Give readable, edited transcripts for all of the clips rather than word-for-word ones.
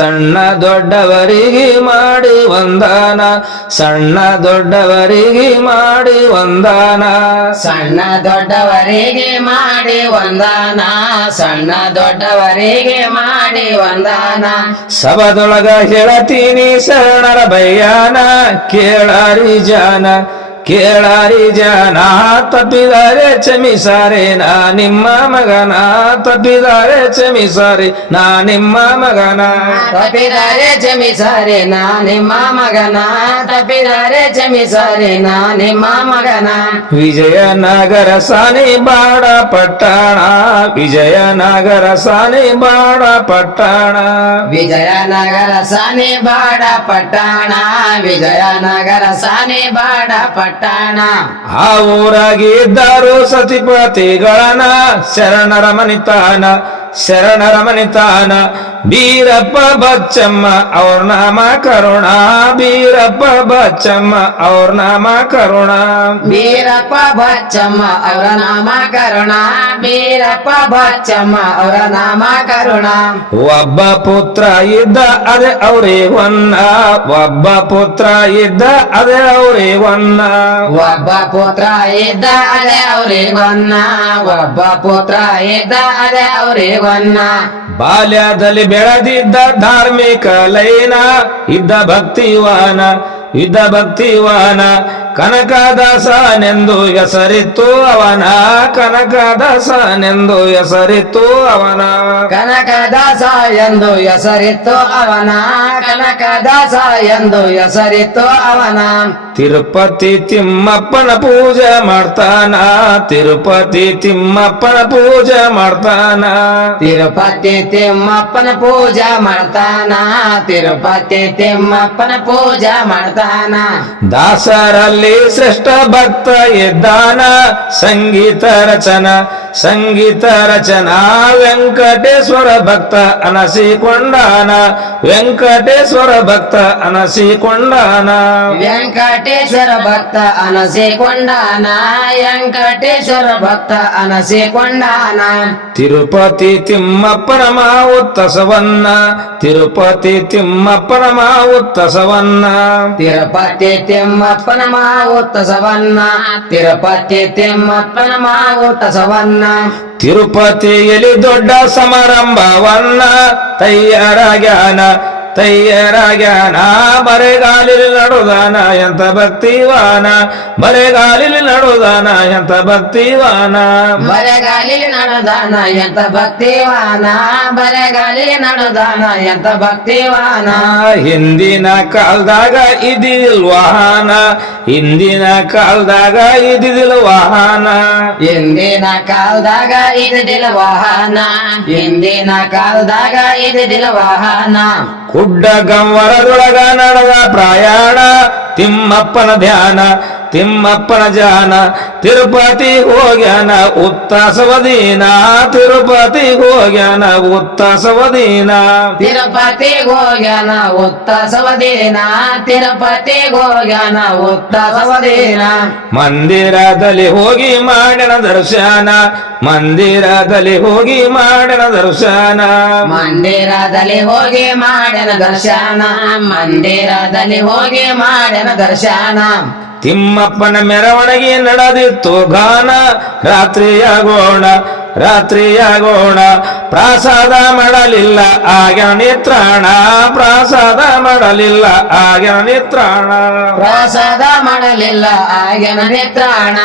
ಸಣ್ಣ ದೊಡ್ಡವರಿಗೆ ಮಾಡಿ ವಂದನ ಸಣ್ಣ ದೊಡ್ಡವರಿಗೆ ಮಾಡಿ ವಂದನ ಸಣ್ಣ ದೊಡ್ಡವರಿಗೆ ಮಾಡಿ ವಂದನ ಸಣ್ಣ ದೊಡ್ಡವರಿಗೆ ಮಾಡಿ ವಂದನ ಸಭದೊಳಗ ಹೇಳತೀನಿ ಶರಣರ ಬಯ್ಯಾನ ಕೇಳಾರಿ ಜಾನ ಕೇಳಾರಿ ಜನ ತಪ್ಪಿದರೆ ಕ್ಷಮಿಸಾರೆ ನಾ ನಿಮ್ಮ ಮಗನ ತಪ್ಪಿದರೆ ಕ್ಷಮಿಸಾರೆ ನಾ ನಿಮ್ಮ ಮಗನ ತಪ್ಪಿದರೆ ಕ್ಷಮಿಸಾರೆ ನಾ ನಿಮ್ಮ ಮಗನ ತಪ್ಪಿದರೆ ಕ್ಷಮಿಸಾರೆ ನಾ ನಿಮ್ಮ ಮಗನ ವಿಜಯನಗರ ಸಾನಿ ಬಾಡ ಪಟ್ಟಣ ವಿಜಯನಗರ ಸಾನಿ ಬಾಡ ಪಟ್ಟಣ ವಿಜಯನಗರ ಸಾನಿ ಬಾಡ ಪಟ್ಟಣ ವಿಜಯನಗರ ಸಾನಿ ಬಾಡ ಪಟ್ಟಣ ಆ ಊರಾಗಿದ್ದರು ಸತಿಪತಿಗಳನ ಶರಣರ ಮನಿತಾನ ಶರಣರ ಮನಿತಾನ ಬೀರಪ್ಪ ಬಚ್ಚಮ್ಮ ಅವ್ರ ನಾಮ ಕರುಣ ಬೀರಪ್ಪ ಬಚ್ಚಮ್ಮ ಅವ್ರ ನಾಮ ಕರುಣ ಬೀರಪ್ಪ ಬಚ್ಚಮ್ಮ ಅವರ ನಾಮ ಕರುಣ ಬೀರಪ್ಪ ಬಚ್ಚಮ್ಮ ಅವರ ನಾಮ ಕರುಣ ಒಬ್ಬ ಪುತ್ರ ಇದ್ದ ಅದೇ ಅವ್ರೇ ಒನ್ನ ಒಬ್ಬ ಪುತ್ರ ಇದ್ದ ಅದೇ ಅವ್ರೇ ಒನ್ನ ಒಬ್ಬ ಪುತ್ರ ಇದ್ದ ಅದೇ ಅವ್ರಿಗೊನ್ನ ಒಬ್ಬ ಪುತ್ರ ಇದ್ದ ಅದೇ ಅವ್ರಿಗೊನ್ನ ಬಾಲ್ಯದಲ್ಲಿ ಬೆಳೆದಿದ್ದ ಧಾರ್ಮಿಕ ಲೈನ ಇದ್ದ ಭಕ್ತಿವಾನ ಇದ್ದ ಭಕ್ತಿವಾನ ಕನಕದಾಸನೆಂದು ಹೆಸರಿತ್ತು ಅವನ ಕನಕದಾಸನೆಂದು ಹೆಸರಿತ್ತು ಅವನ ಕನಕದಾಸ ಎಂದು ಹೆಸರಿತ್ತು ಅವನ ಕನಕದಾಸ ಎಂದು ಹೆಸರಿತ್ತು ಅವನ ತಿರುಪತಿ ತಿಮ್ಮಪ್ಪನ ಪೂಜೆ ಮಾಡ್ತಾನ ತಿರುಪತಿ ತಿಮ್ಮಪ್ಪನ ಪೂಜೆ ಮಾಡ್ತಾನ ತಿರುಪತಿ ತಿಮ್ಮಪ್ಪನ ಪೂಜಾ ಮಾಡ್ತಾನ ತಿರುಪತಿ ತಿಮ್ಮಪ್ಪನ ಪೂಜಾ ಮಾಡ್ತಾನ ದಾಸರಲ್ಲಿ ಶ್ರೇಷ್ಠ ಭಕ್ತ ಇದ್ದಾನ ಸಂಗೀತ ರಚನಾ ವೆಂಕಟೇಶ್ವರ ಭಕ್ತ ಅನಸಿಕೊಂಡಾನ ವೆಂಕಟೇಶ್ವರ ಭಕ್ತ ಅನಸಿಕೊಂಡಾನ ವೆಂಕಟೇಶ್ವರ ಭಕ್ತ ಅನಸಿಕೊಂಡಾನ ವೆಂಕಟೇಶ್ವರ ಭಕ್ತ ಅನಸಿಕೊಂಡಾನ ತಿರುಪತಿ ತಿಮ್ಮಪ್ಪನ ಮಾವುತ್ತಸವನ್ನ ತಿರುಪತಿ ತಿಮ್ಮಪ್ಪನ ಮಾವುತ್ತಸವನ್ನ ತಿರುಪತಿ ತಿಮ್ಮಪ್ಪನ ಮಾವುತ್ತಸವನ್ನ ತಿರುಪತಿ ತಿಮ್ಮಪ್ಪನ ಮಾವುತ್ತಸವನ್ನ ತಿರುಪತಿಯಲ್ಲಿ ದೊಡ್ಡ ಸಮಾರಂಭವನ್ನ ತಯ್ಯಾರಾಗ್ಯಾನ ಬರೆಗಾಲಿಲಿ ನಡುದಾನ ಎಂತ ಭಕ್ತಿವಾನ ಬರೆಗಾಲಿಲಿ ನಡುದಾನ ಎಂತ ಭಕ್ತಿವಾನ ಬರೆಗಾಲಿಲಿ ನಡುದಾನ ಎಂತ ಭಕ್ತಿವಾನ ಬರೆಗಾಲಿಲಿ ನಡುದಾನ ಎಂತ ಭಕ್ತಿವಾನ ಹಿಂದಿನ ಕಾಲದಾಗ ಇದಿಲ್ ವಾಹನ ಹಿಂದಿನ ಕಾಲದಾಗ ಇದಿಲ್ ವಾಹನ ಹಿಂದಿನ ಕಾಲದಾಗ ಇದಿಲ್ಲ ವಾಹನ ಹಿಂದಿನ ಕಾಲದಾಗ ಇದಿಲ್ಲ ವಾಹನ ಗುಡ್ಡ ಗಂವರದೊಳಗ ನಡೆದ ಪ್ರಯಾಣ ತಿಮ್ಮಪ್ಪನ ಧ್ಯಾನ ತಿಮ್ಮಪ್ಪನ ಜಾನ ತಿರುಪತಿ ಹೋಗ್ಯಾನ ಉತ್ತಾಸವದೀನ ತಿರುಪತಿ ಹೋಗ್ಯಾನ ಉತ್ತಾಸವದೀನ ತಿರುಪತಿ ಹೋಗ್ಯಾನ ಉತ್ತಾಸವದೀನ ತಿರುಪತಿ ಹೋಗ್ಯಾನ ಉತ್ತಾಸವದೀನ ಮಂದಿರದಲ್ಲಿ ಹೋಗಿ ಮಾಡಿನ ದರ್ಶನ ಮಂದಿರದಲ್ಲಿ ಹೋಗಿ ಮಾಡಿನ ದರ್ಶನ ಮಂದಿರದಲ್ಲಿ ಹೋಗಿ ಮಾಡಿನ ದರ್ಶನ ಮಂದಿರದಲ್ಲಿ ಹೋಗಿ ಮಾಡಿನ ದರ್ಶನ ತಿಮ್ಮಪ್ಪನ ಮೆರವಣಿಗೆ ನಡೆದಿತ್ತು ಗಾನ ರಾತ್ರಿಯಾಗೋಣ ಪ್ರಾಸಾದ ಮಾಡಲಿಲ್ಲ ಆಗ್ಯಾನ ನಿತ್ರಾಣ ಪ್ರಾಸಾದ ಮಾಡಲಿಲ್ಲ ಆಗ್ಯಾನ ನಿತ್ರಾಣ ಪ್ರಾಸಾದ ಮಾಡಲಿಲ್ಲ ಆಗ್ಯಾನ ನಿತ್ರಾಣ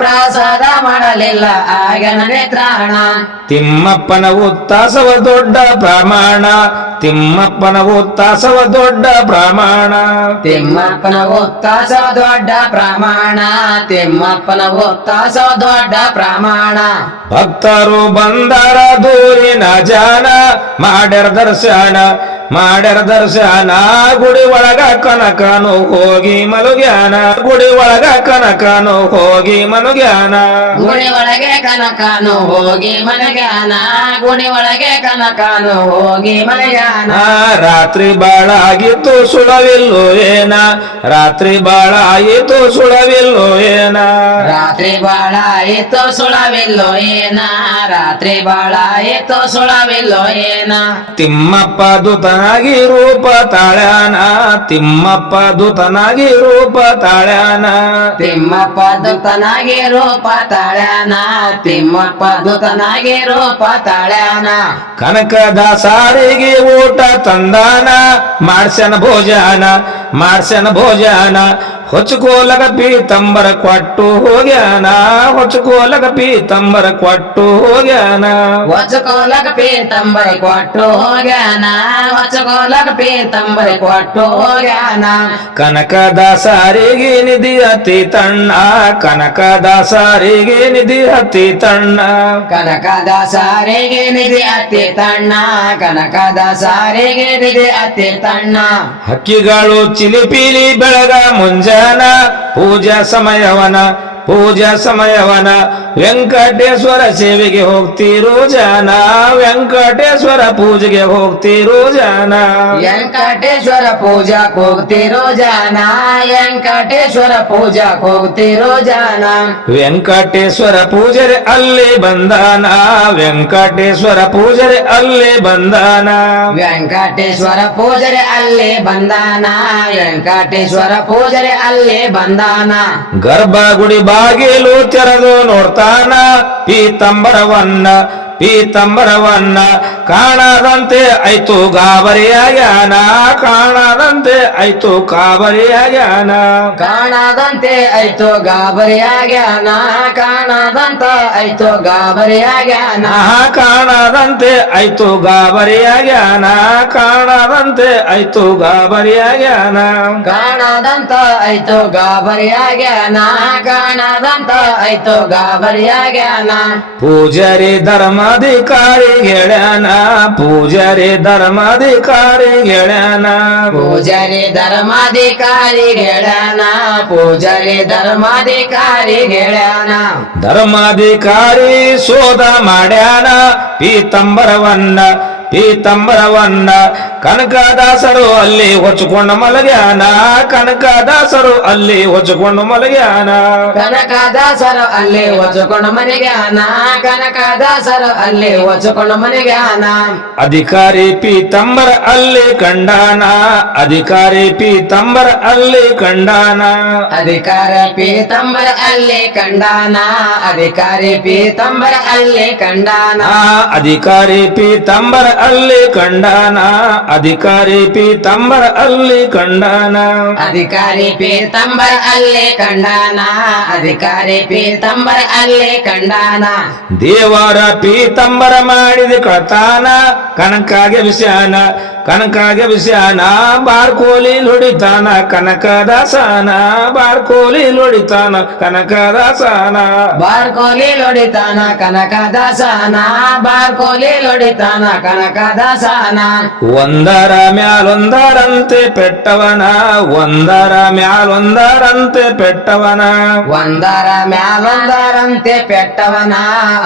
ಪ್ರಾಸಾದ ಮಾಡಲಿಲ್ಲ ಆಗ್ಯಾನ ನಿತ್ರಾಣ ತಿಮ್ಮಪ್ಪನ ಉತ್ತಾಸವ ದೊಡ್ಡ ಪ್ರಮಾಣ ತಿಮ್ಮಪ್ಪನ ಉತ್ತಾಸವ ದೊಡ್ಡ ಪ್ರಮಾಣ ತಿಮ್ಮಪ್ಪನ ಉತ್ತಾಸವ ದೊಡ್ಡ ಪ್ರಮಾಣ ತಿಮ್ಮಪ್ಪನ ಉತ್ತಾಸವ ದೊಡ್ಡ ಪ್ರಮಾಣ ಭಕ್ತರು ಬಂದರ ದೂರಿನ ಜಾನ ಮಾಡ್ಯಾರ ದರ್ಶನ ಗುಡಿ ಒಳಗ ಕನಕನು ಹೋಗಿ ಮಲಗ್ಯಾನ ಗುಡಿ ಒಳಗ ಕನಕನು ಹೋಗಿ ಮಲಗ್ಯಾನ ಗುಡಿ ಒಳಗೆ ಕನಕನು ಹೋಗಿ ಮಲಗ್ಯಾನ ಗುಡಿ ಒಳಗೆ ಕನಕನು ಹೋಗಿ ಮಲಗ್ಯಾನ ರಾತ್ರಿ ಬಾಳ ಆಗಿತ್ತು ಸುಳವಿಲ್ಲೋ ಏನ ರಾತ್ರಿ ಬಾಳ ಆಯಿತು ಸುಳವಿಲ್ಲೋ ಏನ ರಾತ್ರಿ ಬಾಳ ಆಯಿತು ಸುಳವಿಲ್ಲೋ ಏನ ರಾತ್ರಿ ಬಾಳ ಆಯಿತು ಸುಳವಿಲ್ಲೋ ಏನ ತಿಮ್ಮಪ್ಪ ದುತನ ದೂತನಾಗಿ ರೂಪ ತಾಳ್ಯಾನ ತಿಮ್ಮಪ್ಪ ದೂತನಾಗಿ ರೂಪ ತಾಳ್ಯಾನ ತಿಮ್ಮಪ್ಪ ದುತನಾಗಿ ರೂಪ ತಾಳ್ಯಾನ ತಿಮ್ಮಪ್ಪ ದುತನಾಗಿ ರೂಪ ತಾಳ್ಯಾನ ಕನಕದಾಸರಿಗೆ ಊಟ ತಂದಾನ ಮಾಡ್ಸನ ಭೋಜನ ಹೊಚ್ಚಕೋಲಗ ಪೀತಂಬರ ಕೊಟ್ಟು ಹೋಗ್ಯಾನ ಹೊಚ್ಚಕೋಲಗ ಪೀತಂಬರ ಕೊಟ್ಟು ಹೋಗ್ಯಾನ ವಚಕೋಲಕ ಪೀತಂಬರ ಕೊಟ್ಟು ಹೋಗ್ಯಾನ ವಚಕೋಲಕ ಪೀತಂಬರ ಕೊಟ್ಟು ಹೋಗ್ಯಾನ ಕನಕದಾಸರಿಗೆ ನಿಧಿ ಅತಿ ತಣ್ಣ ಕನಕದಾಸರಿಗೆ ನಿಧಿ ಅತಿ ತಣ್ಣ ಕನಕದಾಸರಿಗೆ ನಿಧಿ ಅತಿ ತಣ್ಣ ಕನಕದಾಸರಿಗೆ ನಿಧಿ ಅತಿ ತಣ್ಣ ಹಕ್ಕಿಗಳು ಚಿಲಿಪಿಲಿ ಬೆಳಗ ಮುಂಜಾನ ಪೂಜಾ ಸಮಯವನ ವೆಂಕಟೇಶ್ವರ ಸೇವೆಗೆ ಹೋಗ್ತಿರೋ ಜನ ವೆಂಕಟೇಶ್ವರ ಪೂಜೆಗೆ ಹೋಗ್ತಿರೋ ಜನ ವೆಂಕಟೇಶ್ವರ ಪೂಜಾಕ್ ಹೋಗ್ತಿರೋ ಜನ ವೆಂಕಟೇಶ್ವರ ಪೂಜಾಕ್ ಹೋಗ್ತಿರೋ ಜನ ವೆಂಕಟೇಶ್ವರ ಪೂಜರೆ ಅಲ್ಲಿ ಬಂದಾನ ವೆಂಕಟೇಶ್ವರ ಪೂಜರೆ ಅಲ್ಲಿ ಬಂದಾನ ವೆಂಕಟೇಶ್ವರ ಪೂಜರೆ ಅಲ್ಲಿ ಬಂದಾನ ವೆಂಕಟೇಶ್ವರ ಪೂಜರೆ ಅಲ್ಲಿ ಬಂದಾನ ಗರ್ಭಗುಡಿ ಬಾಗಿಲು ತೆರೆದು ನೋಡ್ತಾನ ಪೀತಂಬರವನ್ನ ಕಾಣದಂತೆ ಆಯ್ತು ಗಾಬರಿಯಾಗ್ಯಾನ ಕಾಣದಂತೆ ಆಯ್ತು ಗಾಬರಿಯಾಗ್ಯಾನ ಕಾಣದಂತೆ ಆಯ್ತು ಗಾಬರಿಯಾಗ್ಯಾನ ಕಾಣದಂತ ಆಯ್ತು ಗಾಬರಿಯಾಗ್ಯಾನ ಕಾಣದಂತೆ ಆಯ್ತು ಗಾಬರಿಯಾಗ್ಯಾನ ಕಾಣದಂತೆ ಆಯ್ತು ಗಾಬರಿಯಾಗ್ಯಾನ ಕಾಣದಂತ ಆಯ್ತು ಗಾಬರಿಯಾಗ್ಯಾನ ಕಾಣದಂತ ಆಯ್ತು ಗಾಬರಿಯಾಗ್ಯಾನ ಪೂಜಾರಿ ಧರ್ಮಾಧಿಕಾರಿ ಗೆಳ್ಯಾನ ಪೂಜಾರಿ ಧರ್ಮಾಧಿಕಾರಿ ಗೆಳ್ಯಾನ ಪೂಜಾರಿ ಧರ್ಮಾಧಿಕಾರಿ ಗೆಳ್ಯಾನ ಪೂಜಾರಿ ಧರ್ಮಾಧಿಕಾರಿ ಗೆಳ್ಯಾನ ಧರ್ಮಾಧಿಕಾರಿ ಶೋಧ ಮಾಡ್ಯಾನ ಪೀತಂಬರವನ್ನ ಕನಕದಾಸರು ಅಲ್ಲಿ ಹೊಚ್ಕೊಂಡು ಮಲಗ್ಯಾನ ಕನಕದಾಸರು ಅಲ್ಲಿ ಹೊಚ್ಕೊಂಡು ಮಲಗ್ಯಾನ ಕನಕದಾಸರು ಅಲ್ಲಿ ಹೊಚ್ಕೊಂಡು ಮನೆಗ್ಯಾನ ಕನಕದಾಸರು ಅಲ್ಲಿ ಹೊಚ್ಕೊಂಡು ಮನೆಗ್ಯಾನ ಅಧಿಕಾರಿ ಪೀತಂಬರ ಅಲ್ಲಿ ಕಂಡಾನ ಅಧಿಕಾರಿ ಪೀತಂಬರ ಅಲ್ಲಿ ಕಂಡಾನ ಅಧಿಕಾರ ಪೀತಂಬರ ಅಲ್ಲಿ ಕಂಡಾನ ಅಧಿಕಾರಿ ಪೀತಂಬರ ಅಲ್ಲಿ ಕಂಡಾನ ಅಧಿಕಾರಿ ಪೀತಂಬರ ಅಲ್ಲಿ ಕಂಡಾನ ಅಧಿಕಾರಿ ಪೀತಂಬರ ಅಲ್ಲಿ ಕಂಡಾನ ಅಧಿಕಾರಿ ಪೀತಂಬರ ಅಲ್ಲಿ ಕಂಡಾನ ಅಧಿಕಾರಿ ಪೀತಂಬರ ಅಲ್ಲಿ ಕಂಡಾನ ದೇವರ ಪೀತಂಬರ ಮಾಡಿದ ಕಳತಾನ ಕನಕಾಗೆ ವಿಷಯಾನ ಬಾರ್ಕೋಲಿ ನುಡಿತಾನ ಕನಕದಾಸನ ಬಾರ್ಕೋಲಿ ನುಡಿತಾನ ಕನಕದಾಸನ ಬಾರ್ಕೋಲಿ ಲೊಡಿತಾನ ಕನಕದಾಸನ ಬಾರ್ಕೋಲಿ ಲೊಡಿತಾನ ಕನಕದಾಸನ ಒಂದರ ಮ್ಯಾಲೊಂದರಂತೆ ಪೆಟ್ಟವನ ಒಂದರ ಮ್ಯಾಲೊಂದರಂತೆ ಪೆಟ್ಟವನ ಒಂದರ ಮ್ಯಾಲೊಂದರಂತೆ ಪೆಟ್ಟವನ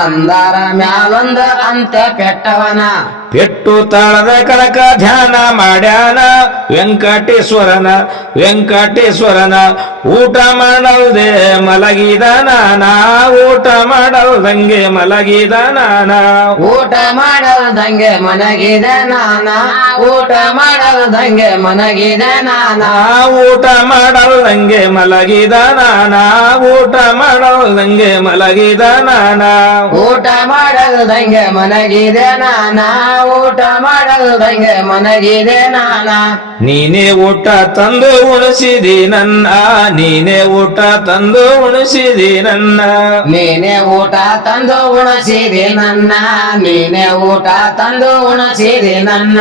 ಒಂದರ ಮ್ಯಾಲೊಂದ ಅಂತೆ ಪೆಟ್ಟವನ ಪೆಟ್ಟು ತಾಳದ ಕನಕ ಧ್ಯಾನ ಮಾಡ್ಯಾನ ವೆಂಕಟೇಶ್ವರನ ಊಟ ಮಾಡಲ್ದೆ ಮಲಗಿದ ನಾನ ಊಟ ಮಾಡಲ್ದಂಗೆ ಮಲಗಿದ ನಾನ ಊಟ ಮಾಡಲ್ದಂಗೆ ಮನಗಿದೆ ನಾನ ಊಟ ಮಾಡಲ್ದಂಗೆ ಮನಗಿದೆ ನಾನ ಊಟ ಮಾಡಲ್ದಂಗೆ ಮಲಗಿದ ನಾನ ಊಟ ಮಾಡಲ್ದಂಗೆ ಮಲಗಿದ ನಾನ ಊಟ ಮಾಡಲ್ದಂಗೆ ಮನಗಿದೆ ನಾನ ಊಟ ಮಾಡಲ್ದಂಗೆ ಮನಗಿದೆ ನಾನ ನೀನೇ ಊಟ ತಂದು ಉಣಿಸಿದಿ ನನ್ನ ನೀನೇ ಊಟ ತಂದು ಉಣಿಸಿದಿ ನನ್ನ ನೀನೇ ಊಟ ತಂದು ಉಣಸಿದಿ ನನ್ನ ನೀನೇ ಊಟ ತಂದು ಉಣಸಿದಿ ನನ್ನ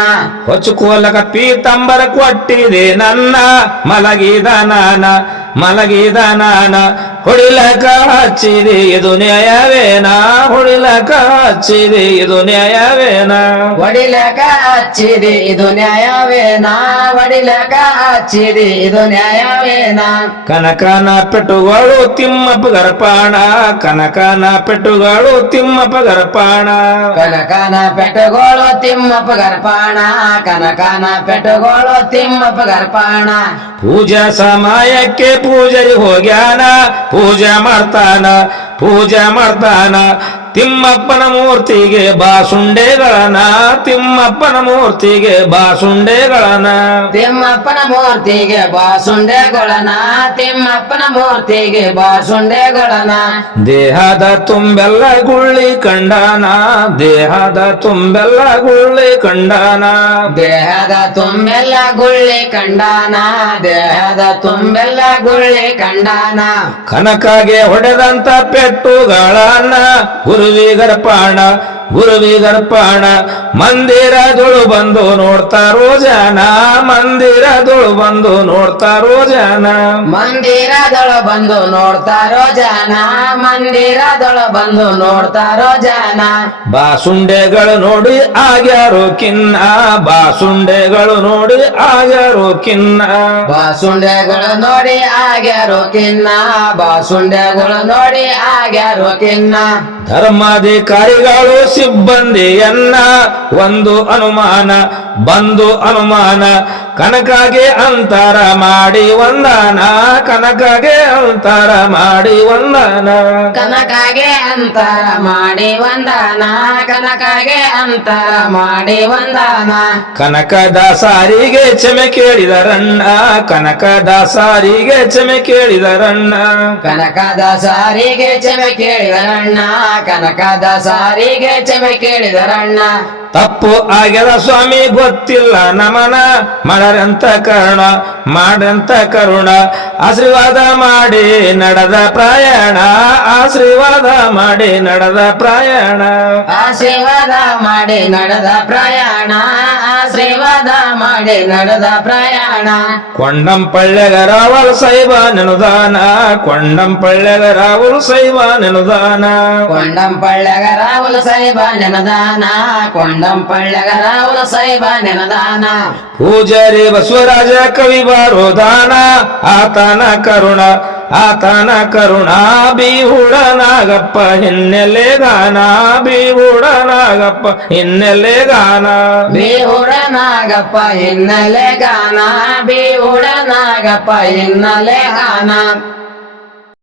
ಹೊಚ್ಚುಕೋಲಕ ಪೀತಂಬರ ಕೊಟ್ಟಿದೆ ನನ್ನ ಮಲಗಿದ ನಾನ ಹೊಡಿಲಕ ಹಚ್ಚಿದೆ ಇದು ನ್ಯಾಯವೇನ ಹೊಡಿಲಕ ಹಚ್ಚಿದೆ ಇದು ನ್ಯಾಯವೇನ ಒಡಿಲಕ ಹಚ್ಚಿದಿ ಇದು ನ್ಯಾಯವೇನ ಒಡಿಲಕ ಹಚ್ಚಿದಿ ಇದು ನ್ಯಾಯವೇನ ಕನಕನ ಪೆಟ್ಟುಗಳು ತಿಮ್ಮಪ್ಪ ಗರ್ಪಾಣ ಕನಕನ ಪೆಟ್ಟುಗಳು ತಿಮ್ಮಪ್ಪ ಗರ್ಪಾಣ ಕನಕನ ಪೆಟ್ಟುಗೋಳು ತಿಮ್ಮಪ್ಪ ಗರ್ಪಾಣ ಕನಕನ ಪೆಟ್ಟುಗೋಳು ತಿಮ್ಮಪ್ಪ ಗರ್ಪಾಣ ಪೂಜಾ ಸಮಯಕ್ಕೆ ಪೂಜಾರಿ ಹೋಗ್ಯಾನ ಪೂಜಾ ಮಾಡ್ತಾನ ಪೂಜೆ ಮಾಡ್ತಾನ ತಿಮ್ಮಪ್ಪನ ಮೂರ್ತಿಗೆ ಬಾಸುಂಡೆಗಳನ ತಿಮ್ಮಪ್ಪನ ಮೂರ್ತಿಗೆ ಬಾಸುಂಡೆಗಳನ ತಿಮ್ಮಪ್ಪನ ಮೂರ್ತಿಗೆ ಬಾಸುಂಡೆಗಳನ ತಿಮ್ಮಪ್ಪನ ಮೂರ್ತಿಗೆ ಬಾಸುಂಡೆಗಳನ ದೇಹದ ತುಂಬೆಲ್ಲ ಗುಳ್ಳಿ ಕಂಡಾನ ದೇಹದ ತುಂಬೆಲ್ಲ ಗುಳ್ಳಿ ಕಂಡಾನ ದೇಹದ ತುಂಬೆಲ್ಲ ಗುಳ್ಳಿ ಕಂಡಾನ ದೇಹದ ತುಂಬೆಲ್ಲ ಗುಳ್ಳಿ ಕಂಡಾನ ಕನಕಾಗೆ ಹೊಡೆದಂತ ಪೆಟ್ಟುಗಳನ್ನ ಗುರುವಿಗರ್ಪಾಣ ಗುರುವಿಗರ್ಪಾಣ ಮಂದಿರದೊಳು ಬಂದು ನೋಡ್ತಾರೋ ಜನ ಮಂದಿರದೊಳು ಬಂದು ನೋಡ್ತಾರೋ ಜನ ಮಂದಿರದೊಳು ಬಂದು ನೋಡ್ತಾರೋ ಜನ ಮಂದಿರದೊಳು ಬಂದು ನೋಡ್ತಾರೋ ಜನ ಬಾಸುಂಡೆಗಳು ನೋಡಿ ಆಗ್ಯಾರೋ ಕಿನ್ನ ಬಾಸುಂಡೆಗಳು ನೋಡಿ ಆಗ್ಯಾರೋ ಕಿನ್ನ ಬಾಸುಂಡೆಗಳು ನೋಡಿ ಆಗ್ಯಾರೋ ಕಿನ್ನ ಬಾಸುಂಡೆಗಳು ನೋಡಿ ಆಗ್ಯಾರೋ ಕಿನ್ನ ಧರ್ಮಾಧಿಕಾರಿಗಳು ಸಿಬ್ಬಂದಿಯನ್ನ ಒಂದು ಅನುಮಾನ ಬಂದು ಅನುಮಾನ ಕನಕಾಗೆ ಅಂತರ ಮಾಡಿ ವಂದನ ಕನಕಾಗೆ ಅಂತರ ಮಾಡಿ ವಂದನ ಕನಕಾಗೆ ಅಂತರ ಮಾಡಿ ವಂದನ ಕನಕಾಗೆ ಅಂತರ ಮಾಡಿ ವಂದನ ಕನಕದ ಸಾರಿಗೆ ಕ್ಷಮೆ ಕೇಳಿದರಣ್ಣ ಕನಕದ ಸಾರಿಗೆ ಕ್ಷಮೆ ಕೇಳಿದರಣ್ಣ ಕನಕದ ಸಾರಿಗೆ ಕ್ಷಮೆ ಕೇಳಿದರಣ್ಣ ಕನಕದ ಸಾರಿಗೆ ಕ್ಷಮೆ ಕೇಳಿದರಣ್ಣ ತಪ್ಪು ಆಗ್ಯದ ಸ್ವಾಮಿ ಗೊತ್ತಿಲ್ಲ ನಮನ ಮಾಡರಂತ ಕರುಣ ಆಶೀರ್ವಾದ ಮಾಡಿ ನಡೆದ ಪ್ರಯಾಣ ಆಶೀರ್ವಾದ ಮಾಡಿ ನಡೆದ ಪ್ರಯಾಣ ಆಶೀರ್ವಾದ ಮಾಡಿ ನಡೆದ ಪ್ರಯಾಣ ಆಶೀರ್ವಾದ ಮಾಡಿ ನಡೆದ ಪ್ರಯಾಣ ಕೊಂಡಂಪಳ್ಳೆಗ ರಾವಲ್ ಸೈಬ ನೆನುದಾನ ಕೊಂಡಂಪಳ್ಳೆಗ ರಾವಲ್ ಸೈಬ ನೆನುದಾನ ಕೊಂಡಂಪಳ್ಳೆಗ ರಾಹುಲ ಸಾಹೇಬ ನೆನದಾನ ಕೊಂಡಂಪಳ್ಳೆಗ ರಾಹುಲ ಸಾಹೇಬ ನೆನದಾನ ಪೂಜಾರಿ ಬಸವರಾಜ ಕವಿ ಬಾರೋದಾನ ಆತನ ಕರುಣ ಬೀಹುಡ ನಾಗಪ್ಪ ಹಿನ್ನೆಲೆ ಗಾನ ಬೀಹುಡ ನಾಗಪ್ಪ ಹಿನ್ನೆಲೆ ಗಾನ ಬೇಹುಡ ನಾಗಪ್ಪ ಹಿನ್ನೆಲೆ ಗಾನ ಬೇಹುಡ ನಾಗಪ್ಪ ಹಿನ್ನೆಲೆ ಗಾನ